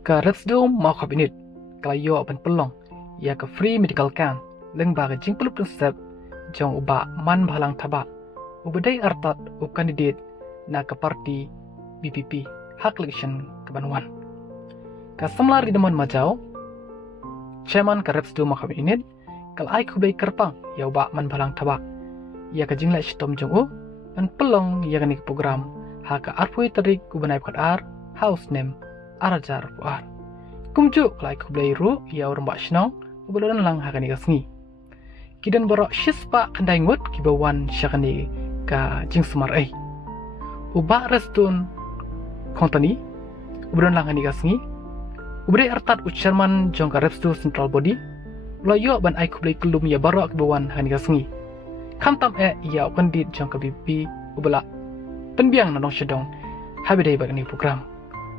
Ka resdom mau kabinet kalayo ban pelong ya ka free medical kan leng ba ka jing pelup prinsip jong uba man balang thaba ubadai artat u candidate na ka parti BPP hak election kebanuan ka samlar di deman majau chairman ka resdom mau kabinet kal ai kubai kerpang ya uba man balang thaba ya ka jinglai shitom jong u ban pelong ya ka ni program ha ka arpui tarik ku banai ar house name arajar puar kumju klai kublai ru ya orang bak shnong ubalodan lang hakani kasngi kidan borok shispa kandai ngut kibawan syakani ka jingsmar ai uba restun company ubalodan lang hani kasngi ubrai artat uchairman jong ka restu central body loyo ban ai kublai kelum ya borok kibawan hani kasngi kamtam ya kandid jong ka BP ubala penbiang nanong syedong habidai bagani program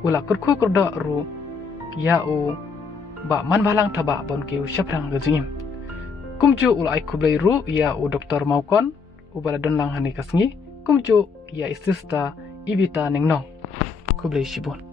ula kurku kurda ru ya u ba man balang thaba bon ke shaprang gajim kumju ula ai kublai ru ya u doktor maukon ubala don lang hani kasngi kumju ya istista ibita nengno kublai shibon